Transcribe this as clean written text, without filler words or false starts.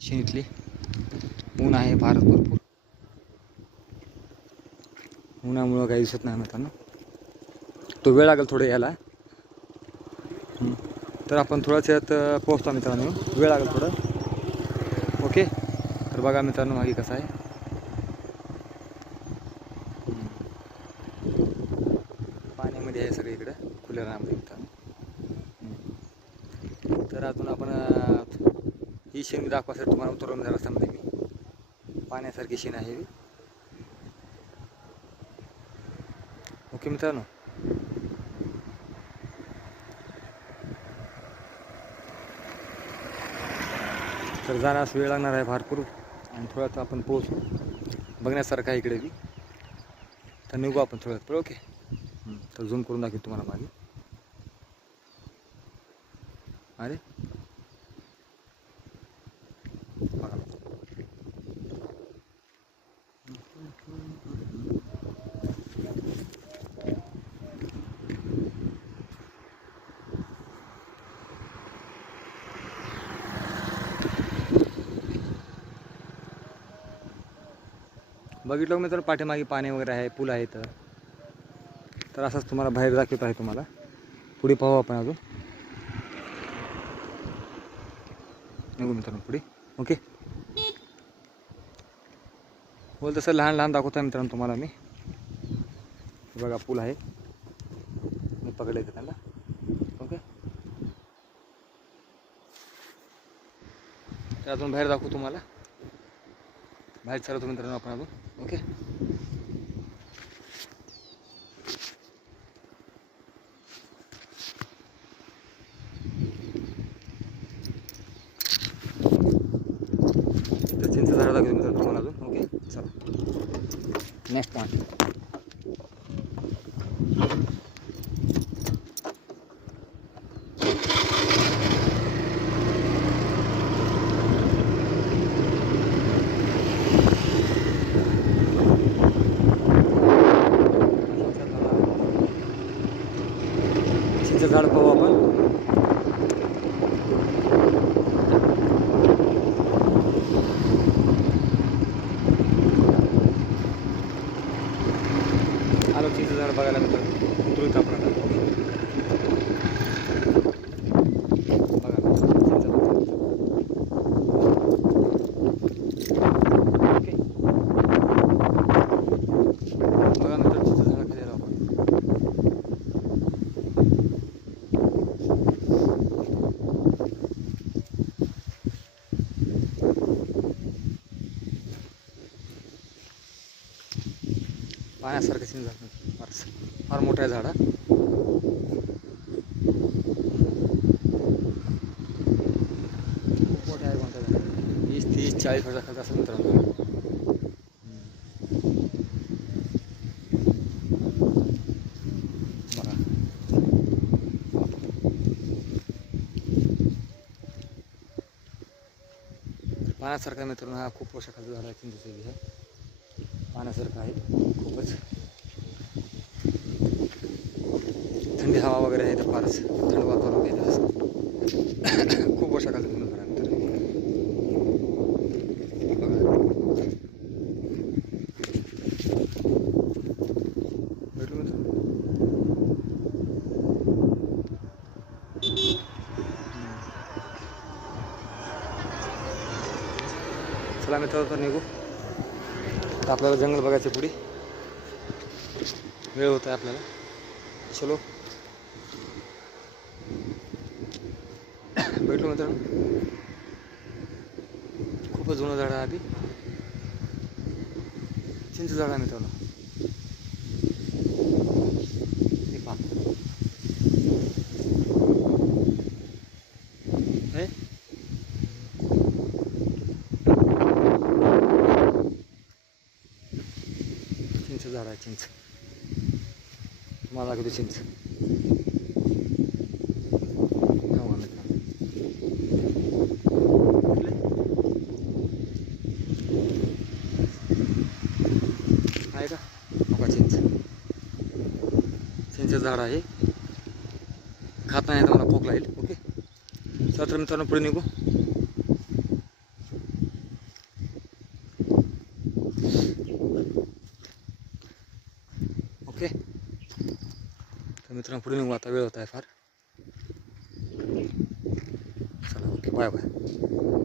शेतीतली ऊन आहे फारच भरपूर. उन्हामुळं काही दिसत नाही मित्रांनो. तो वेळ लागेल थोडं यायला. तर आपण थोड्याच वेळात पोहोचतो मित्रांनो. वेळ लागेल थोडं. ओके. तर बघा मित्रांनो मागे कसं आहे. पाण्यामध्ये आहे सगळं इकडं खुल्या रानामध्ये मित्रांनो. तर अजून आपण ही शेण दाखवासाठी तुम्हाला उतरवून जरा समजा मी. पाण्यासारखी शेण आहे. ओके मित्रांनो. तर जाण्यास वेळ लागणार आहे भरपूर आणि थोड्यात आपण पोहोचू. बघण्यासारखं आहे इकडे बी. तर निघू आपण थोड्यात पण. ओके. तर झूम करून दाखवेन तुम्हाला मागे. अरे बघा बघितलं मी तर पाठीमागे पाणी वगैरे आहे, पूल आहे. तर असंच तुम्हाला बाहेर दाखवत आहे. तुम्हाला पुढे पाहू आपण अजून. निघू मित्रांनो पुढे. ओके. बोल तसं लहान लहान दाखवत आहे मित्रांनो तुम्हाला मी. बघा पूल आहे, मी पकडलं त्यांना. ओके. तर अजून बाहेर दाखवू तुम्हाला. बाहेर चालवतो मित्रांनो आपण अजून. ओके. तर चिंच झाड दाखवतो मित्रांनो तुम्हाला अजून. ओके. चला नेक्स्ट पॉईंट. चिंच झाड पाहू आपण. आलो चिंच झाड बघायला मित्रांनो. उतरूच आपण आता. बघा चिंच झाड. ओके. बघा मित्रांनो चिंच झाडाखाली आलो आपण. पाण्यासारखं चिंच झाड फार मोठं आहे झाड. खूप मोठं आहे. कोणतं झाड 20-30-40 वर्षाखाली असं मित्रांनो. बघा पाण्यासारखं मित्रांनो. हा खूप वर्षाखाली झाड आहे चिंचेचं बी. आहे पाण्यासारखं आहे खूपच. थंडी हवा वगैरे आहे तर फारच थंड वातावरण आहे असं. खूप वर्षाखाली झालं झाड आहे मित्रांनो. बघा भेटलो मित्रांनो. चला मित्रांनो तर निघू. तर आपल्याला जंगल बघायचं पुढे. वेळ होत आहे आपल्याला. चलो भेटलो मित्रांनो. खूपच जुनं झाड आहे आधी. चिंच झाड आहे मित्रांनो. हे पहा हे चिंच झाड आहे. चिंच मला लागतो चिंच. आहे का बघा चिंच. चिंच झाड आहे. खात नाही तर मला खोकला येईल. ओके. चला तर मित्रांनो पुढे निघू. ओके. तर मित्रांनो पुढे निघू आता, वेळ होत आहे फार. चला ओके, बाय बाय.